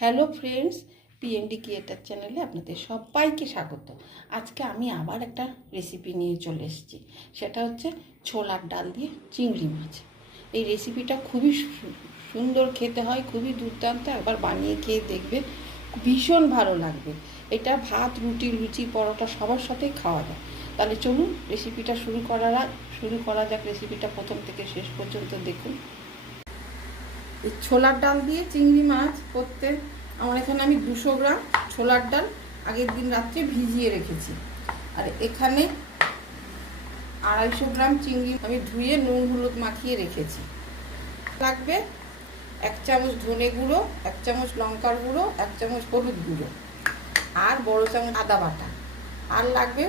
Hello friends, PND creator চ্যানেলে আপনাদের সবাইকে স্বাগত। আজকে আমি আবার একটা রেসিপি নিয়ে চলে এসেছি। সেটা হচ্ছে ছোলার ডাল দিয়ে চিংড়ি মাছ। এই রেসিপিটা খুবই সুন্দর খেতে হয়, খুবই দুর্দান্ত। একবার বানিয়ে খেয়ে দেখবেন, ভীষণ ভালো লাগবে। এটা ভাত, রুটি, লুচি, পরোটা সবার সাথেই খাওয়া যায়। তাহলে চলুন রেসিপিটা শুরু করা যাক। রেসিপিটা প্রথম থেকে শেষ পর্যন্ত দেখুন। এই ছোলার ডাল দিয়ে চিংড়ি মাছ করতে আমার এখানে আমি 200 গ্রাম ছোলার ডাল আগের দিন রাত্রে ভিজিয়ে রেখেছি। আর এখানে 250 গ্রাম চিংড়ি আমি ধুয়ে নুন হলুদ মাখিয়ে রেখেছি। লাগবে 1 চামচ ধনে গুঁড়ো, 1 চামচ লঙ্কার গুঁড়ো, 1 চামচ হলুদ গুঁড়ো, আর বড় চামচ আদা বাটা। আর লাগবে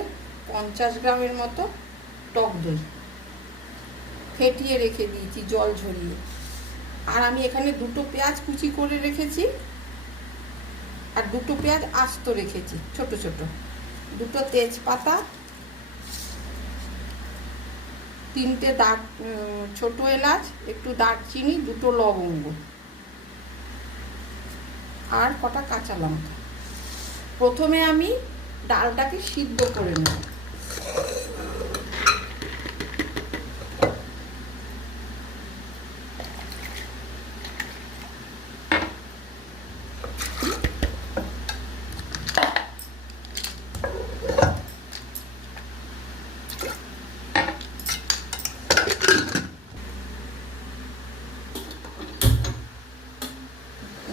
50 গ্রামের মতো টক দই, ফেটিয়ে রেখে দিয়েছি জল ঝরিয়ে। আর আমি এখানে 2টো পেঁয়াজ কুচি করে রেখেছি, আর 2টো পেঁয়াজ আস্ত রেখেছি ছোট ছোট, 2টো তেজপাতা, 3টে ছোট এলাচ, একটু দারচিনি, 2টো লবঙ্গ, আর কটা কাঁচা লঙ্কা। প্রথমে আমি ডালটাকে সিদ্ধ করে নেব।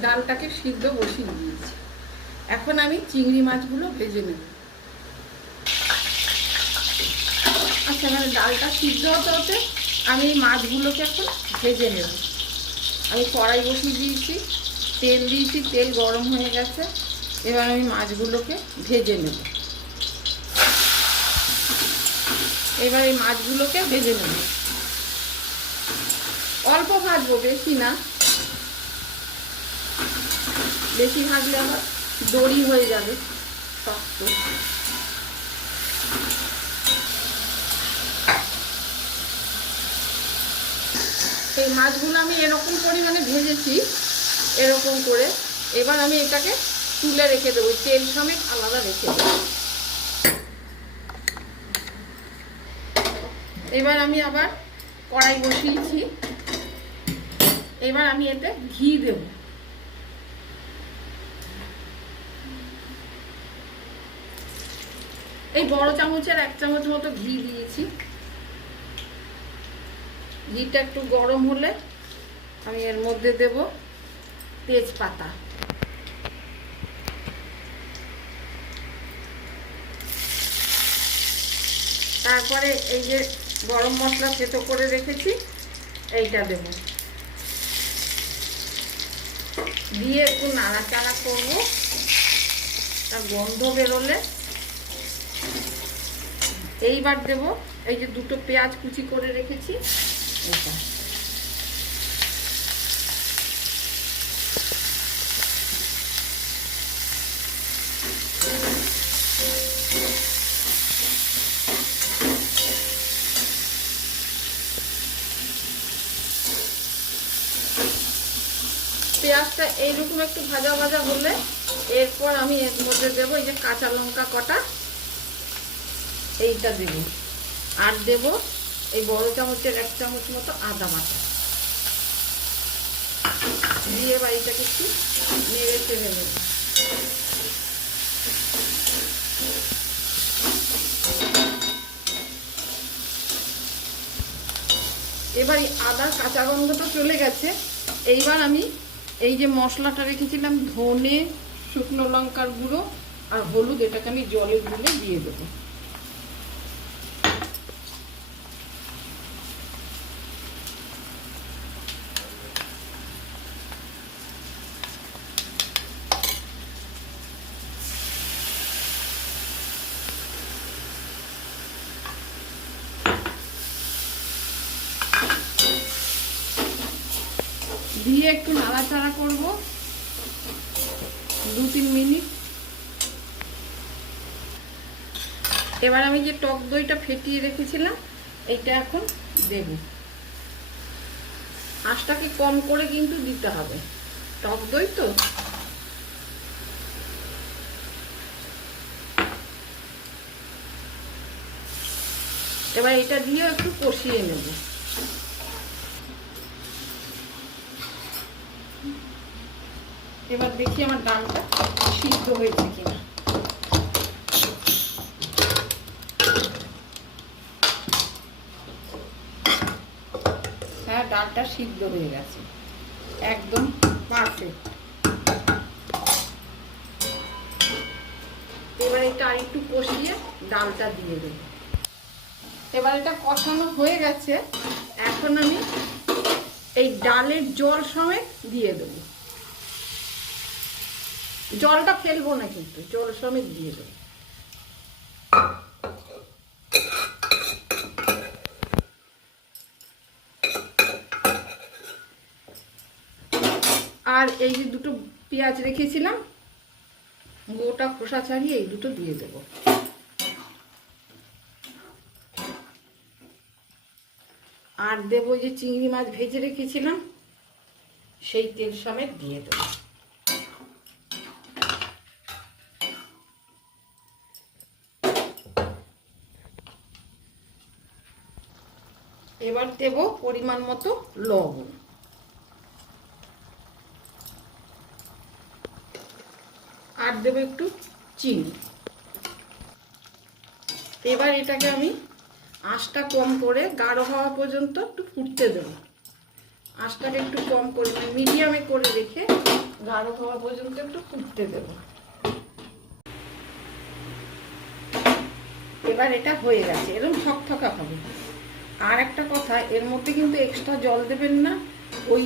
ডালটাকে সিদ্ধ বসিয়ে দিয়েছি। এখন আমি চিংড়ি মাছগুলো ভেজে নেব। আচ্ছা, মানে ডালটা সিদ্ধ হতে হতে আমি এই মাছগুলোকে এখন ভেজে নেব। আমি কড়াই বসিয়ে দিয়েছি, তেল দিয়েছি, তেল গরম হয়ে গেছে। এবার আমি মাছগুলোকে ভেজে নেব। এবার এই মাছগুলোকে ভেজে নেব, অল্প ভাজবো, বেশি না। বেশি ভাজলে আবার দড়ি হয়ে যাবে, শক্ত। এই মাছগুলো আমি এরকম পরিমাণে ভেজেছি, এরকম করে। এবার আমি এটাকে তুলে রেখে দেবো, তেল সমেত আলাদা রেখে দেবো। এবার আমি আবার কড়াই বসিয়েছি। এবার আমি এতে ঘি দেব। এই বড় চামচের 1 চামচ মতো ঘি দিয়েছি। ঘিটা একটু গরম হলে আমি এর মধ্যে দেব তেজপাতা, তারপরে এই যে গরম মশলা থেতো করে রেখেছি এইটা দেব, দিয়ে একটু নাড়াচাড়া করবো। তার গন্ধ বেরোলে এইবার দেব এই যে 2টো পেঁয়াজ কুচি করে রেখেছি এটা। পেঁয়াজটা এইরকম একটু ভাজা ভাজা হলে এরপর আমি এর মধ্যে দেবো এই যে কাঁচা লঙ্কা কটা, এইটা দেব। আর দেব এই বড় চামচের 1 চামচ মতো আদা বাটা দিয়ে বাড়িটাকে একটু নেড়ে চেড়ে নেব। এবার এই আদার কাঁচা গন্ধটা চলে গেছে। এইবার আমি এই যে মশলাটা রেখেছিলাম, ধনে, শুকনো লঙ্কার গুঁড়ো আর হলুদ, এটাকে আমি জলে গুলে দিয়ে দেবো। দিয়ে একটু নাড়াচাড়া করব 2-3 মিনিট। এবার আমি যে টক দইটা ফেটিয়ে রেখেছিলাম এইটা এখন দেব। আঁচটাকে কম করে কিন্তু দিতে হবে, টক দই তো। এবার এটা দিয়ে একটু কষিয়ে নেব। এবার দেখি আমার ডালটা সিদ্ধ হয়েছে কিনা। হ্যাঁ, ডালটা সিদ্ধ হয়ে গেছে, একদম পারফেক্ট। এবার এটা আর একটু কষিয়ে ডালটা দিয়ে দেবো। এবার এটা কষানো হয়ে গেছে, এখন আমি এই ডালের জল সমেত দিয়ে দেবো। জলটা ফেলবো না, কিন্তু জল সমেত দিয়ে দেবো। আর এই যে দুটো পেঁয়াজ রেখেছিলাম গোটা খোসা ছাড়িয়ে, এই দুটো দিয়ে দেবো। আর দেবো যে চিংড়ি মাছ ভেজে রেখেছিলাম, সেই তেল সমেত দিয়ে দেবো। এবার দেবো পরিমাণ মতো লবণ। আর দেবো একটু চিনি। এবার এটাকে আমি আঁচটা কম করে গাঢ় হওয়া পর্যন্ত একটু ফুটতে দেবো। আঁচটাকে একটু কম করে, মিডিয়ামে করে রেখে গাঢ় হওয়া পর্যন্ত একটু ফুটতে দেবো। এবার এটা হয়ে গেছে, এরকম থকথকা হবে। আর একটা কথা, এর মধ্যে কিন্তু এক্সট্রা জল দেবেন না, ওই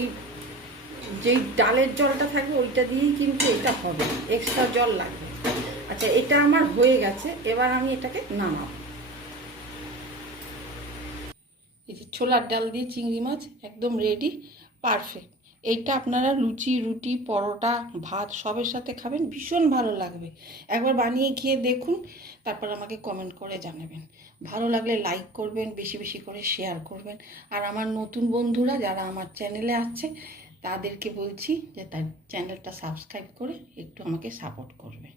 যেই ডালের জলটা থাকবে ওইটা দিয়েই কিন্তু এটা হবে, এক্সট্রা জল লাগবে। আচ্ছা, এটা আমার হয়ে গেছে, এবার আমি এটাকে নামাবো। এই যে ছোলার ডাল দিয়ে চিংড়ি মাছ একদম রেডি, পারফেক্ট। এইটা আপনারা লুচি, রুটি, পরোটা, ভাত সবের সাথে খাবেন, ভীষণ ভালো লাগবে। একবার বানিয়ে খেয়ে দেখুন, তারপর আমাকে কমেন্ট করে জানাবেন। ভালো লাগলে লাইক করবেন, বেশি বেশি করে শেয়ার করবেন। আর আমার নতুন বন্ধুরা যারা আমার চ্যানেলে আছে তাদেরকে বলছি যে তার চ্যানেলটা সাবস্ক্রাইব করে একটু আমাকে সাপোর্ট করবে।